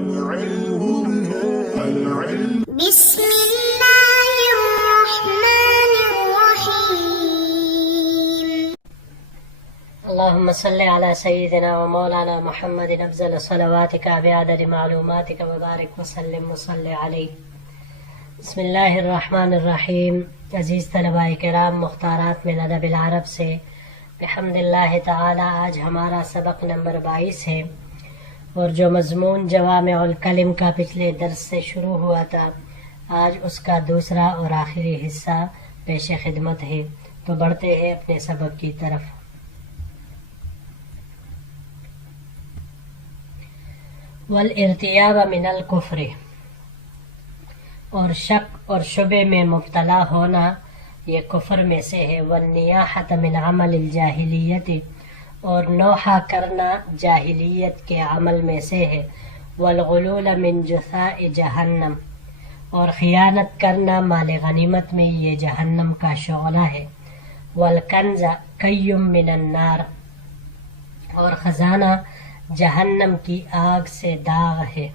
بسم الله الرحمن الرحيم. اللهم صل على سيدنا ومولانا محمد أفضل صلواتك بعدد معلوماتك وبارك وسلم وصل عليه. بسم اللہ الرحمن الرحیم. عزیز طلباء کرام، مختارات من ادب العرب سے بحمد اللہ تعالی آج ہمارا سبق نمبر 22 ہے، اور جو مضمون جوامع الکلم کا پچھلے درس سے شروع ہوا تھا، آج اس کا دوسرا اور آخری حصہ پیش خدمت ہے. تو بڑھتے ہیں اپنے سبق کی طرف. والارتیاب من الکفر، اور شک اور شبے میں مبتلا ہونا یہ کفر میں سے ہے. والنیاحۃ من عمل الجاہلیت، اور نوحہ کرنا جاہلیت کے عمل میں سے ہے. والغلول من جثاء جہنم، اور خیانت کرنا مال غنیمت میں یہ جہنم کا شعلہ ہے. والکنز کی من النار، اور خزانہ جہنم کی آگ سے داغ ہے.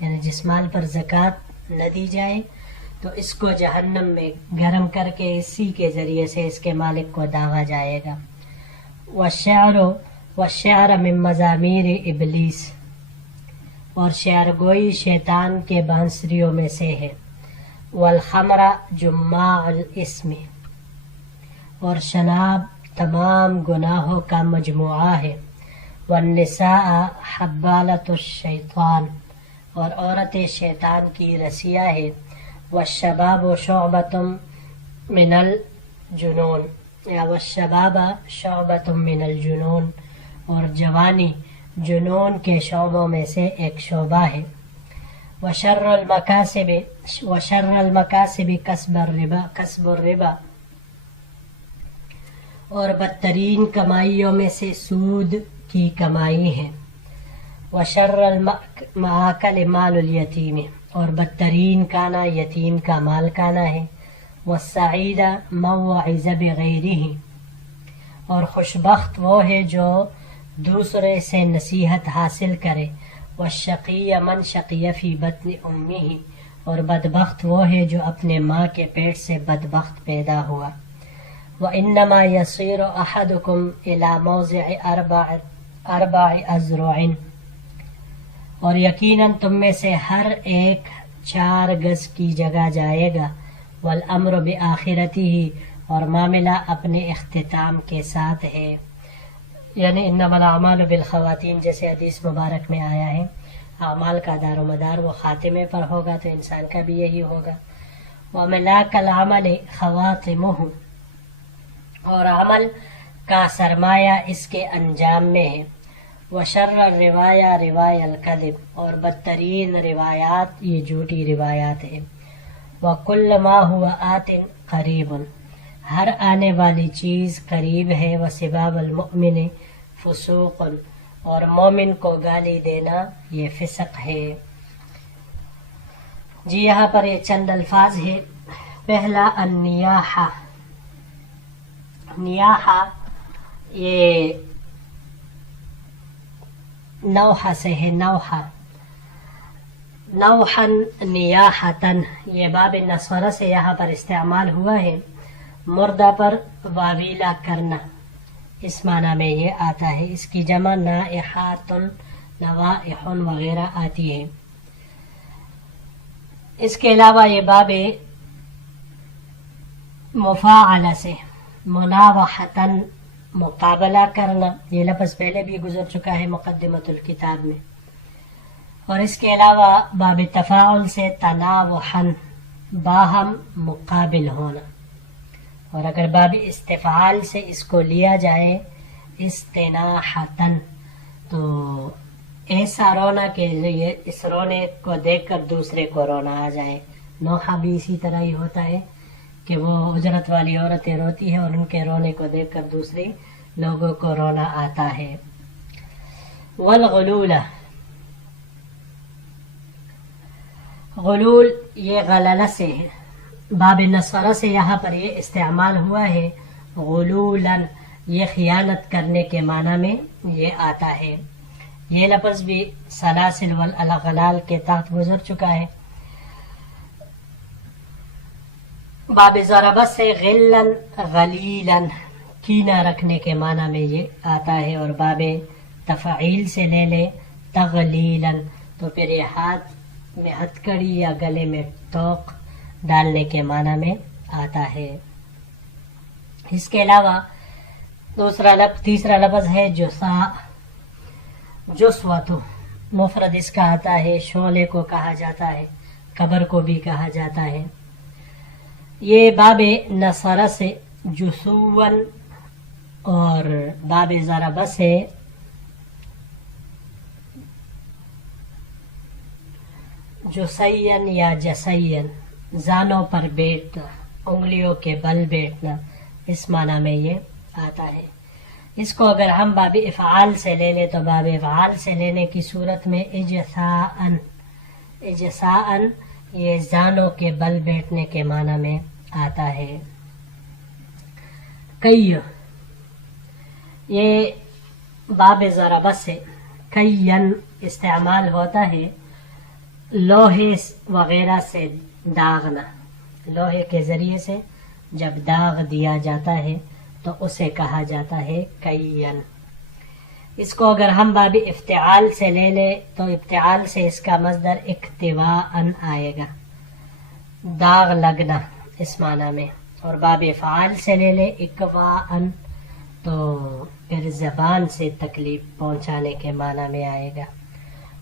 یعنی جس مال پر زکوٰۃ نہ دی جائے تو اس کو جہنم میں گرم کر کے اسی کے ذریعے سے اس کے مالک کو داغا جائے گا. والشعر من مزامیر ابلیس، اور شعر گوئی شیطان کے بانسریوں میں سے ہے. والخمر جماع الاسم، اور شراب تمام گناہوں کا مجموعہ ہے. والنساء حبالۃ الشیطان، اور عورت شیطان کی رسیہ ہے. والشباب شعبۃ من الجنون، یا والشباب شعبۃ من الجنون، اور جوانی جنون کے شعبوں میں سے ایک شعبہ ہے. وشر المکاسب کسب الربا، اور بدترین کمائیوں میں سے سود کی کمائی ہے. وشر المآکل مال الیتیم، اور بدترین کانا یتیم کا مال کانا ہے. والسعید من وعظ بغیرہ، اور خوشبخت وہ ہے جو دوسرے سے نصیحت حاصل کرے. والشقی من شقی فی بطن امہ، اور بدبخت وہ ہے جو اپنے ماں کے پیٹ سے بدبخت پیدا ہوا. وانما یصیر احدکم الی موضع اربع اذرع، اور یقیناً تم میں سے ہر ایک 4 گز کی جگہ جائے گا. والامر بآخرتہ، اور معاملہ اپنے اختتام کے ساتھ ہے. یعنی انما الاعمال بالخواتیم، جیسے حدیث مبارک میں آیا ہے، اعمال کا دار و مدار وہ خاتمے پر ہوگا، تو انسان کا بھی یہی ہوگا. وملاک العمل خواتمہ، اور عمل کا سرمایہ اس کے انجام میں ہے. وشر الروایا روایا الکذب، اور بدترین روایات یہ جھوٹی روایات ہیں. وکل ما هو آت قریب، ہر آنے والی چیز قریب ہے. وسباب المؤمن فسوق، اور مومن کو گالی دینا یہ فسق ہے. جی یہاں پر یہ چند الفاظ ہے. پہلا النیاحہ. نیاحہ یہ نوحہ سے ہے. نوحن نیاحتن، یہ باب نصرہ سے یہاں پر استعمال ہوا ہے. مردہ پر واویلا کرنا، اس معنی میں یہ آتا ہے. اس کی جمع نائحاتن، نوائحن وغیرہ آتی ہے. اس کے علاوہ یہ باب مفاعلہ سے مناوحتن، مقابلہ کرنا، یہ لفظ پہلے بھی گزر چکا ہے مقدمۃ الکتاب میں. اور اس کے علاوہ باب تفاعل سے تناوحن، باہم مقابل ہونا. اور اگر باب استفعال سے اس کو لیا جائے استناحتن، تو ایسا رونا کہ اس رونے کو دیکھ کر دوسرے کو رونا آ جائے. نوحہ بھی اسی طرح ہی ہوتا ہے کہ وہ اجرت والی عورتیں روتی ہیں اور ان کے رونے کو دیکھ کر دوسرے لوگوں کو رونا آتا ہے. والغلول، غلول یہ غللہ سے ہے. باب نصرہ سے یہاں پر یہ استعمال ہوا ہے. غلولاً یہ خیانت کرنے کے معنی میں یہ آتا ہے. یہ لفظ بھی سلاسل والاغلال کے تحت گزر چکا ہے. باب ضرب سے غلن غلیلن کینہ رکھنے کے معنی میں یہ آتا ہے، اور باب تفعیل سے لے لے تغلیلن تو پھر یہ ہاتھ میں ہتھکڑی یا گلے میں توق ڈالنے کے معنی میں آتا ہے. اس کے علاوہ تیسرا لفظ ہے جسا، جسوتو مفرد اس کا آتا ہے، شعلے کو کہا جاتا ہے، قبر کو بھی کہا جاتا ہے. یہ باب نصر سے جسون اور باب ضرب سے جسین یا جسین زانوں پر بیٹھنا، انگلیوں کے بل بیٹھنا، اس معنی میں یہ آتا ہے. اس کو اگر ہم باب افعال سے لے لیں تو باب افعال سے لینے کی صورت میں اجساءن، اجساءن یہ زانوں کے بل بیٹھنے کے معنی میں آتا ہے. کئی یہ باب ضرب سے کین استعمال ہوتا ہے لوہے وغیرہ سے داغنا، لوہے کے ذریعے سے جب داغ دیا جاتا ہے تو اسے کہا جاتا ہے کین. اس کو اگر ہم باب افتعال سے لے لیں تو افتعال سے اس کا مصدر اکتواءن آئے گا، داغ لگنا اس معنی میں، اور باب فعال سے لے لیں اکواءن تو پھر زبان سے تکلیف پہنچانے کے معنی میں آئے گا،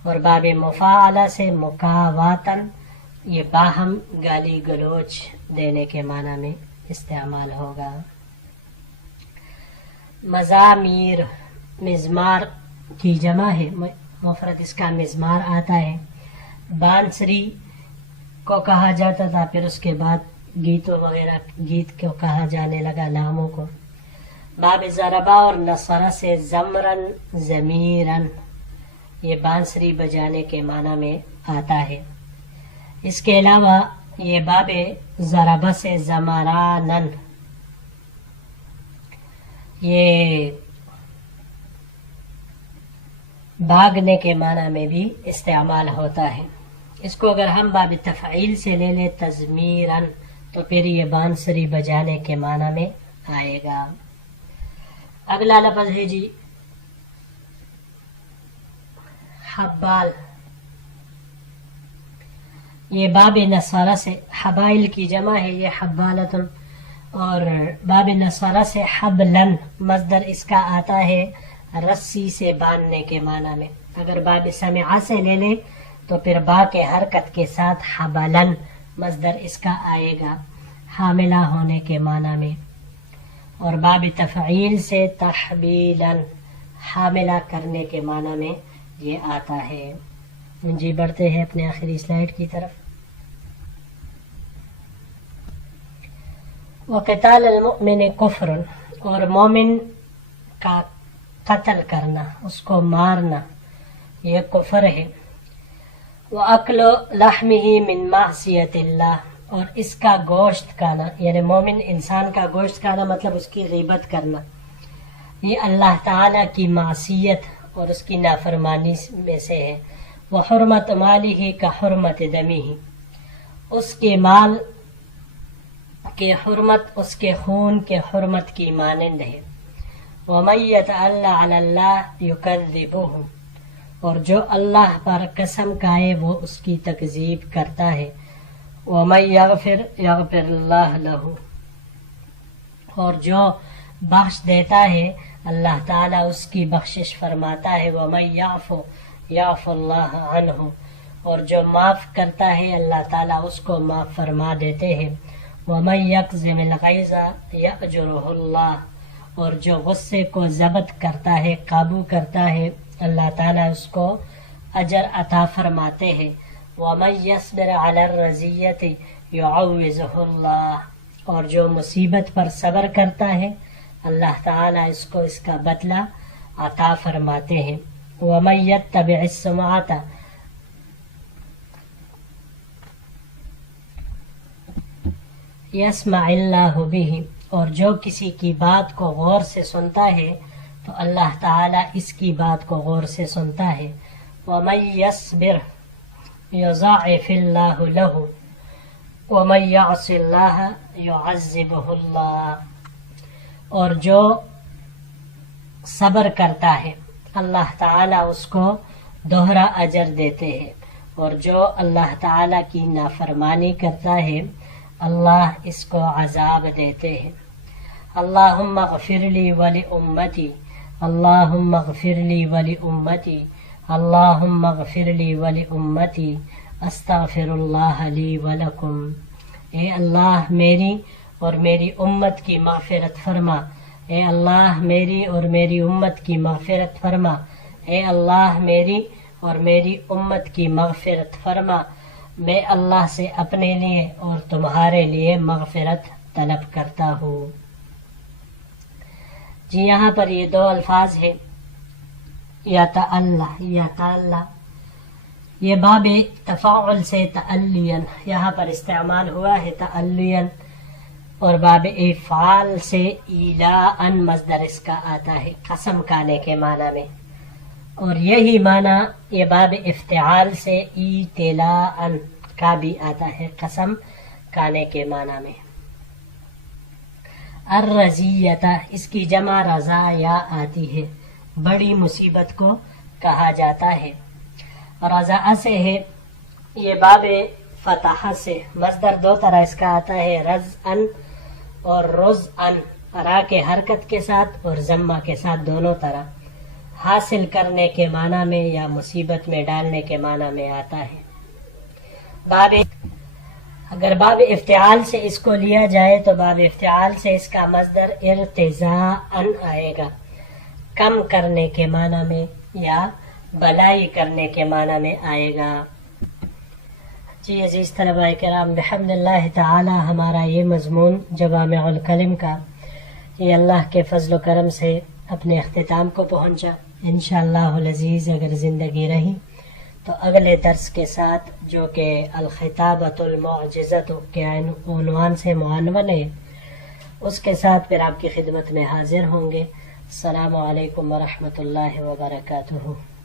اور باب مفاعلہ سے مکاواتن یہ باہم گالی گلوچ دینے کے معنی میں استعمال ہوگا. مزامیر مزمار کی جمع ہے، مفرد اس کا مزمار آتا ہے. بانسری کو کہا جاتا تھا، پھر اس کے بعد گیتوں وغیرہ گیت کو کہا جانے لگا، ناموں کو. باب ضربہ اور نصرہ سے زمرن زمیرن یہ بانسری بجانے کے معنی میں آتا ہے. اس کے علاوہ یہ باب ضربہ سے زمرانن یہ بھاگنے کے معنی میں بھی استعمال ہوتا ہے. اس کو اگر ہم باب تفعیل سے لے لیں تزمیرن تو پھر یہ بانسری بجانے کے معنی میں آئے گا. اگلا لفظ ہے جی حبال. یہ باب نصارہ سے حبائل کی جمع ہے، یہ حبالتن، اور باب نصارہ سے حبلن مصدر اس کا آتا ہے رسی سے باندھنے کے معنی میں. اگر باب سمعہ سے لے لیں تو پھر با کے حرکت کے ساتھ حبلن مصدر اس کا آئے گا حاملہ ہونے کے معنی میں. اور باب تفعیل سے تحبیلن حاملہ کرنے کے معنی میں یہ آتا ہے. جی بڑھتے ہیں اپنے آخری سلائیڈ کی طرف. وقتال المؤمن کفر اور مومن کا قتل کرنا، اس کو مارنا یہ کفر ہے. وَأَكْلُ لَحْمِهِ مِن مَعْصِيَةِ اللَّهِ اور اس کا گوشت کھانا، یعنی مومن انسان کا گوشت کھانا مطلب اس کی غیبت کرنا، یہ اللہ تعالیٰ کی معصیت اور اس کی نافرمانی میں سے ہے. وحرمت مالہ کا حرمت دمہ اس کے مال کے حرمت اس کے خون کے حرمت کی مانند ہے. ومن یتعلی علی اللہ یکذبہ اور جو اللہ پر قسم کھائے وہ اس کی تکذیب کرتا ہے. ومن یغفر اللہ لہ اور جو بخش دیتا ہے اللہ تعالیٰ اس کی بخشش فرماتا ہے. ومن یعفو یعفو اللہ عنہ اور جو معاف کرتا ہے اللہ تعالیٰ اس کو معاف فرما دیتے ہیں. ومن یکظم الغیظ یأجرہ اللہ اور جو غصے کو ضبط کرتا ہے، قابو کرتا ہے، اللہ تعالیٰ اس کو اجر عطا فرماتے ہیں. ومن یصبر علی الرزیۃ یعوضہ اللہ اور جو مصیبت پر صبر کرتا ہے اللہ تعالیٰ اس کو اس کا بدلہ عطا فرماتے ہیں. ومن یتبع السمعۃ یسمع اللہ بہ اور جو کسی کی بات کو غور سے سنتا ہے تو اللہ تعالیٰ اس کی بات کو غور سے سنتا ہے. وَمَن يَصْبِرْ يُضَاعِفِ اللَّهُ لَهُ وَمَن يَعْصِ اللَّهَ يُعَذِّبْهُ اللَّهُ. اور جو صبر کرتا ہے اللہ تعالیٰ اس کو دوہرا اجر دیتے ہیں، اور جو اللہ تعالیٰ کی نافرمانی کرتا ہے اللہ اس کو عذاب دیتے ہیں. اللہم اغفر لی ولی امتی، اللہم اغفر لی ولی امتی، اللہم اغفر لی ولی امتی، استغفر اللہ لی ولکم. اے اللہ میری اور میری امت کی مغفرت فرما، اے اللہ میری اور میری امت کی مغفرت فرما، اے اللہ میری اور میری امت کی مغفرت فرما. میں اللہ سے اپنے لیے اور تمہارے لیے مغفرت طلب کرتا ہوں. جی یہاں پر یہ دو الفاظ ہیں، یا تعالی یا تعالی. یہ باب تفاعل سے تعلین یہاں پر استعمال ہوا ہے تعلین، اور باب افعال سے ایلاء مصدر اس کا آتا ہے قسم کھانے کے معنی میں، اور یہی معنی یہ باب افتعال سے ایتلاء کا بھی آتا ہے قسم کھانے کے معنی میں. الرزیۃ اس کی جمع رضایا آتی ہے، بڑی مصیبت کو کہا جاتا ہے. رضا سے ہے یہ باب فتح سے. مصدر دو طرح اس کا آتا ہے، رزءن اور رزءن، را کے حرکت کے ساتھ اور ضمہ کے ساتھ دونوں طرح. حاصل کرنے کے معنی میں یا مصیبت میں ڈالنے کے معنی میں آتا ہے. اگر باب افتعال سے اس کو لیا جائے تو باب افتعال سے اس کا مصدر ارتزاءً آئے گا، کم کرنے کے معنی میں یا بلائی کرنے کے معنی میں آئے گا. جی عزیز طلباء کرام، بحمد اللہ تعالی ہمارا یہ مضمون جوامع الکلم کا یہ اللہ کے فضل و کرم سے اپنے اختتام کو پہنچا. انشاءاللہ العزیز اگر زندگی رہی تو اگلے درس کے ساتھ جو کہ الخطابۃ المعجزۃ کے عنوان سے معنون ہے اس کے ساتھ پھر آپ کی خدمت میں حاضر ہوں گے. السلام علیکم ورحمۃ اللہ وبرکاتہ.